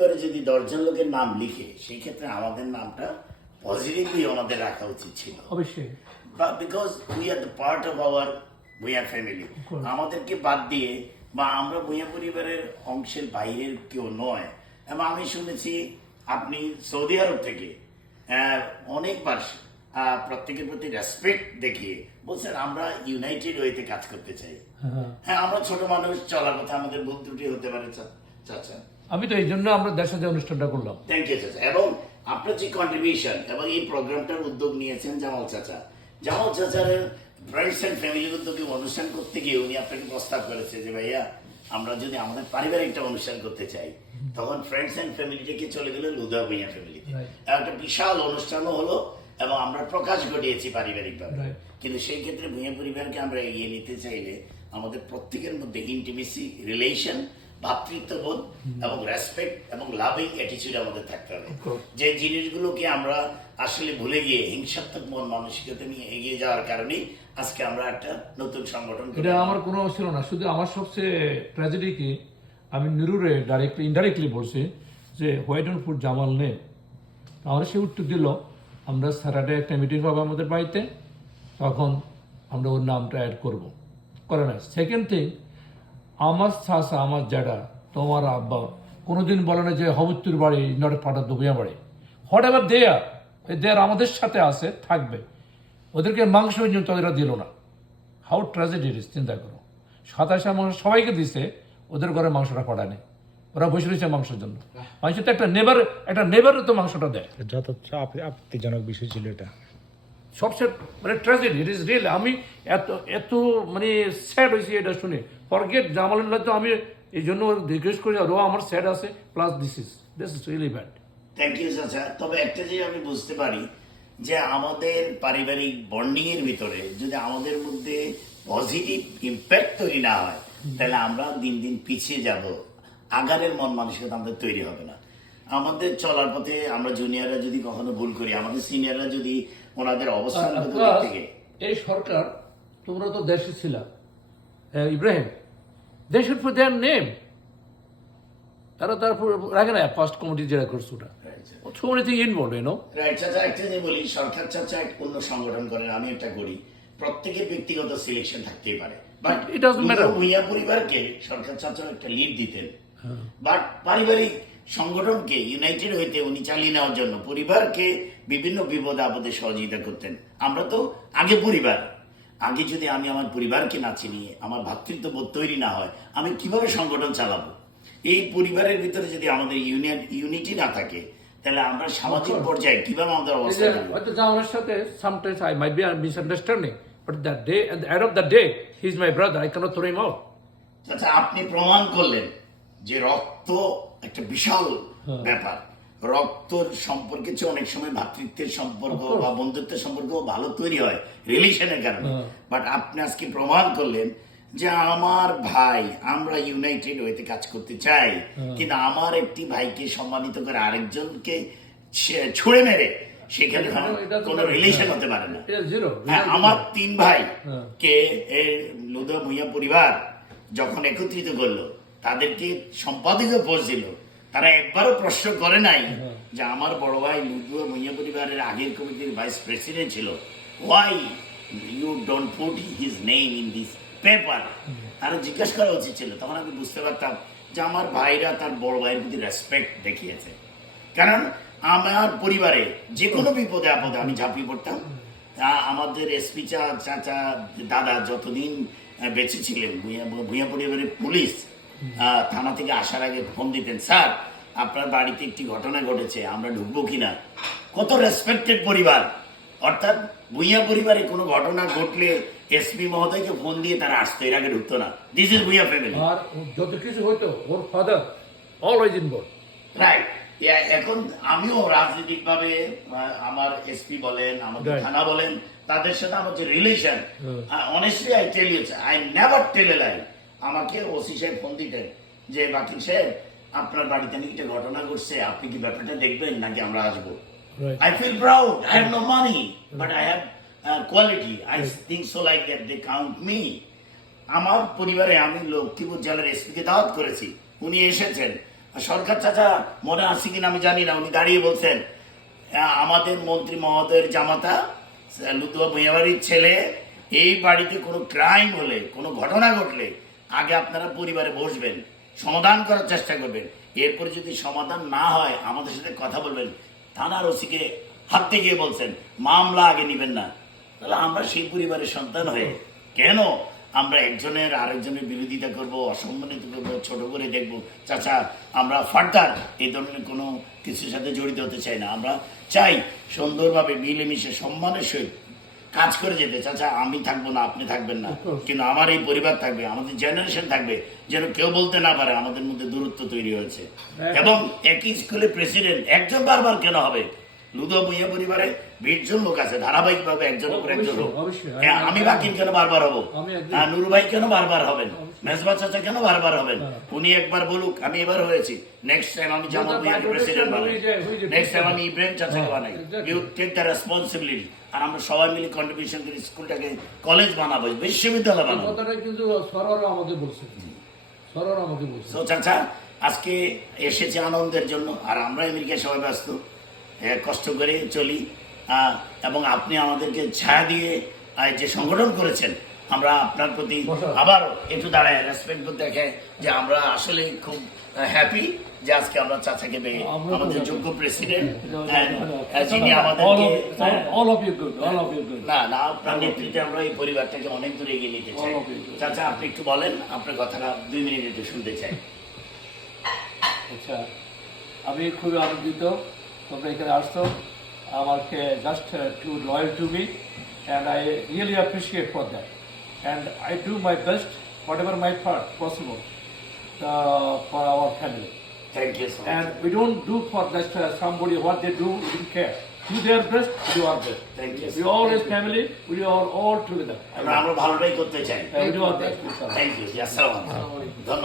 পরিবারে যদি 10 জন লোকের নাম লিখে সেই ক্ষেত্রে আমাদের নামটা পজিটিভলি ওনাদের রাখা উচিত ছিল, অবশ্যই। Because we are the part of our Bhuiyan family. আমাদেরকে বাদ দিয়ে বা আমরা ভূঁইয়া পরিবারের অংশের বাইরের কেউ নয়। এবং আমি শুনেছি আপনি সৌদি আরব থেকে অনেকবার প্রত্যেকের প্রতি রেসপেক্ট দেখিয়ে বলছেন আমরা ইউনাইটেড ওয়েতে কাজ করতে চাই। হ্যাঁ, আমরা ছোট মানুষ, চলার কথা আমাদের ভুল ত্রুটি হতে পারে চাচা। আমি তো এই জন্য আমরা দেশের সাথে অনুষ্ঠানটা করলাম। থ্যাংক ইউ চাচা। এবং আপনার যে কন্ট্রিবিউশন এবং এই প্রোগ্রামটার উদ্যোগ নিয়েছেন জামাল চাচার ফ্রেন্ডস অ্যান্ড ফ্যামিলির উদ্যোগে অনুষ্ঠান করতে গিয়ে উনি আপনাকে প্রস্তাব করেছে যে ভাইয়া আমরা যদি আমাদের পারিবারিক একটা অনুষ্ঠান করতে চাই, তখন ফ্রেন্ডস অ্যান্ড ফ্যামিলি থেকে চলে গেল লুদা ভূঁইয়া ফ্যামিলিতে। একটা বিশাল অনুষ্ঠানও হলো এবং আমরা প্রকাশ ঘটিয়েছি পারিবারিকভাবে। কিন্তু সেই ক্ষেত্রে ভূঁইয়া পরিবারকে আমরা এগিয়ে নিতে চাইলে আমাদের প্রত্যেকের মধ্যে ইন্টিমেসি, রিলেশন, ভাতৃত্ববোধ এবং রেসপেক্ট এবং লাভিং অ্যাটিচিউড আমাদের থাকতে হবে। যে জিনিসগুলোকে আমরা আসলে ভুলে গিয়ে হিংসাত্মক মন মানসিকতা নিয়ে এগিয়ে যাওয়ার কারণে আজকে আমরা একটা নতুন সংগঠন। এটা আমার কোনো ছিল না, শুধু আমার সবচেয়ে ট্র্যাজেডি কি আমি নিরুরে ডাইরেক্টলি ইনডাইরেক্টলি বলছি যে why don't put Jamal name. আমার সে উত্তর দিল আমরা স্যাটারডে একটা মিটিং হবে আমাদের বাড়িতে, তখন আমরা ওর নামটা অ্যাড করবো। করে না। সেকেন্ড থিং, আমার চাচা, আমার জ্যাঠা, তোমার আব্বা কোনোদিন বলে না যে হবুত্তুর বাড়ি not part of the Bhuiyan বাড়ি। হোয়াট এভার দেয়ার আমাদের সাথে আছে, থাকবে। ওদেরকে মাংস পর্যন্ত ওরা দিল না। হাউ ট্র্যাজেডি ইজ, চিন্তা করো। 27 মাংস সবাইকে দিছে, ওদের ঘরে মাংসটা পাঠায়নি। ওরা বসে রয়েছে মাংসের জন্য। মানুষের তো একটা নেবার তো মাংসটা দেয়। যথেষ্ট আপত্তিজনক বিষয় ছিল এটা। সবচেয়ে মানে ট্র্যাজেডি, ইট ইজ রিয়েল। আমি এত মানে স্যাড হয়েছি এটা শুনে। ফরগেট জামালুল্লাহ, তো আমি এই জন্য রিকোয়েস্ট করি রো আমার স্যাড আছে, plus this is really bad. Thank you চাচা। তবে একটা জিনিস আমি বুঝতে পারি যে আমাদের পারিবারিক বন্ডিং এর ভিতরে যদি আমাদের মধ্যে পজিটিভ ইম্প্যাক্ট তৈরি না হয়, তাহলে আমরা দিন দিন পিছিয়ে যাব। আগারের মন মানসিকতা আমাদের তৈরি হবে না। আমাদের চলার পথে আমরা জুনিয়ররা যদি কখনো ভুল করি, আমাদের সিনিয়ররা যদি ওনাদের অবস্থান থেকে। এই সরকার, তোমরা তো দেশে ছিল, ইব্রাহিম, দেশের পর দেয়ার নেম তারা তারপর রাখে না ফার্স্ট কমিটি যেটা করছে ওটা। So anything involved, you know? Right চাচা। একটা যে বলি, সরকার চাচা অন্য সংগঠন করেন, আমি একটা করি, প্রত্যেকের ব্যক্তিগত সিলেকশন থাকতেই পারে। But it doesn't matter. Bhuiyan পরিবারকে সরকার চাচা একটা লিড দিতেন, বাট পারিবারিক সংগঠনকে ইউনাইটেড হইতে উনি চালিয়ে নেওয়ার জন্য পরিবারকে বিভিন্ন বিপদ আপদে সহযোগিতা করতেন। আমরা তো আগে পরিবার, আগে যদি আমি আমার পরিবারকে না চিনিয়ে আমার ভ্রাতৃত্ববোধ তৈরি না হয়, আমি কিভাবে সংগঠন চালাবো? এই পরিবারের ভিতরে যদি আমাদের ইউনিটি না থাকে, তাহলে আমরা সামাজিক পর্যায়ে কিভাবে আমাদের অবস্থা? হয়তো জামালের সাথে sometimes I might be a misunderstanding, but that day, at the end of the day, he's my brother. I cannot throw him out. আচ্ছা, আপনি প্রমাণ করলেন যে রক্ত একটা বিশাল ব্যাপার। রক্তর সম্পর্কে চেয়ে অনেক সময় ভ্রাতৃত্বের সম্পর্ক বা বন্ধুত্বের সম্পর্ক ভালো তৈরি হয় রিলেশনের কারণে। বাট আপনি আজকে প্রমাণ করলেন যে আমার ভাই, আমরা ইউনাইটেড ওয়েতে কাজ করতে চাই, কিন্তু আমার একটি ভাইকে সম্মানিত করে আরেকজনকে ছুঁড়ে মেরে সেখানে কোনো রিলেশন হতে পারে না। হ্যাঁ, আমার 3 ভাই কে লুদা ভূঁইয়া পরিবার যখন একত্রিত করলো, তাদেরকে সম্পাদকীয় পোস্ট দিল, তারা একবারও প্রশ্ন করে নাই যে আমার বড় ভাই লুদা ভূঁইয়া পরিবারের আগের কমিটির ভাইস প্রেসিডেন্ট ছিল, why you don't put his name in this paper. আরো জিজ্ঞাসা করা উচিত ছিল। তখন আমি বুঝতে পারতাম যে আমার ভাইরা তার বড় ভাইয়ের প্রতি রেসপেক্ট দেখিয়েছে। কারণ আমার পরিবারে যে কোনো বিপদে আপদে আমি ঝাঁপিয়ে পড়তাম। আমাদের এসপি চাচা দাদা যতদিন বেঁচে ছিলেন, ভূঁইয়া পরিবারের পুলিশ থানা থেকে আসার আগে ফোন দিতেন, স্যার আপনার বাড়িতে একটি ঘটনা ঘটেছে, আমরা ঢুকবো কিনা। কত রেসপেক্টেড পরিবার। অর্থাৎ ভূঁইয়া পরিবারে কোনো ঘটনা ঘটলে এসপি মহোদয়কে ফোন দিয়ে তারা আসতো, এর আগে ঢুকতো না। This is Bhuiyan family. আর যত কিছু হইতো ওর ফাদার অলওয়েজ ইনভলভ। রাইট। এখন আমিও রাজনৈতিক ভাবে আমার এসপি বলেন, আমাদের থানা বলেন, তাদের সাথে আমার যে relation, honestly I tell you, I never tell a lie. আমাকে ওসি সাহেব ফোন দিতেন যে বাকির সাহেব আপনার বাড়িতে নাকি একটা ঘটনা ঘটছে, আপনি কি ব্যাপারটা দেখবেন নাকি আমরা আসবো? I feel proud. I have no money, but I have quality. I think so like that. They count me. আমার পরিবারে আমি লক্ষ্মীপুর জেলার এসপিকে দাওয়াত করেছি, উনি এসেছেন। আর সরকার চাচা মনে আছে কিনা আমি জানি না, উনি দাঁড়িয়ে বলছেন আমাদের মন্ত্রী মহোদয়ের জামাতা লুতুয়া ভূঁইয়াবাড়ির ছেলে এই বাড়িতে কোনো ক্রাইম হলে, কোনো ঘটনা ঘটলে আগে আপনারা পরিবারে বসবেন, সমাধান করার চেষ্টা করবেন, এরপরে যদি সমাধান না হয় আমাদের সাথে কথা বলবেন। থানার ওসিকে হাতে গিয়ে বলছেন মামলা আগে নিবেন না। তাহলে আমরা সেই পরিবারের সন্তান হয়ে কেন আমরা একজনের আরেকজনের বিরোধিতা করব, অসম্মানিত করব, ছোট করে দেখব? চাচা আমরা ফার্দার এই ধরনের কোনো কিছুর সাথে জড়িত হতে চাই না। আমরা চাই সুন্দরভাবে মিলেমিশে সম্মানের সহিত কাজ করে যেতে। চাচা আমি থাকবো না, আপনি থাকবেন না, কিন্তু আমার এই পরিবার থাকবে, আমাদের জেনারেশন থাকবে, যেন কেউ বলতে না পারে আমাদের মধ্যে দূরত্ব তৈরি হয়েছে। এবং একই স্কুলে প্রেসিডেন্ট একজন বারবার কেন হবে? লুতুয়া ভূঁইয়া পরিবারে 20 জন লোক আছে, ধারাবাহিকভাবে একজন উপর একজন হোক। অবশ্যই। আমি বাকিন কেন বারবার হবো? আমি একদম- নুরু ভাই কেন বারবার হবেন? মেজবা চাচা কেন বারবার হবেন? উনি একবার বলুক আমি এবার হয়েছি, নেক্সট টাইম আমি জামাল ভূঁইয়াকে প্রেসিডেন্ট বানাই, নেক্সট টাইম আমি ইব্রাহিম চাচাকে বানাই। You take the responsibility. আর আমরা সবাই মিলে কন্ট্রিবিউশন করে স্কুলটাকে কলেজ বানাবো, বিশ্ববিদ্যালয় এই বানাবো। কথাটা কিন্তু সরোয়ার আমাকে বলছে, সরোয়ার আমাকে বলছে। তো চাচা আজকে এসেছে আনন্দের জন্য, আর আমরা আমেরিকায় সবাই ব্যস্ত, কষ্ট করে চলি। এবং আপনি আমাদেরকে ছায়া দিয়ে যে সংগঠন করেছেন, আমরা আপনার প্রতি আবার একটু দাঁড়ায় রেসপেক্ট দেখে যে আমরা আসলে খুব হ্যাপি যে আজকে আমরা চাচাকে পেয়ে, আমাদের যোগ্য প্রেসিডেন্ট যিনি আমাদেরকে All of you good, all of you good. না না আপনার নেতৃত্বে আমরা এই পরিবারটাকে অনেক দূরে এগিয়ে নিতে চাই। চাচা আপনি একটু বলেন, আপনার কথাটা 2 মিনিট একটু শুনতে চাই। আচ্ছা, আমি খুবই আনন্দিত তোমরা এখানে আসছো, আমাকে just to loyal to me, and I really appreciate for that, and I do my best whatever my part possible for our family, thank you so much. and we don't do for just somebody what they do, we don't care. Do their best, we do our best. Thank you. We always family, we are all together. আমরা ভালোটাই করতে চাই। And we do our best. Thank you, আসসালামু আলাইকুম, ধন্যবাদ।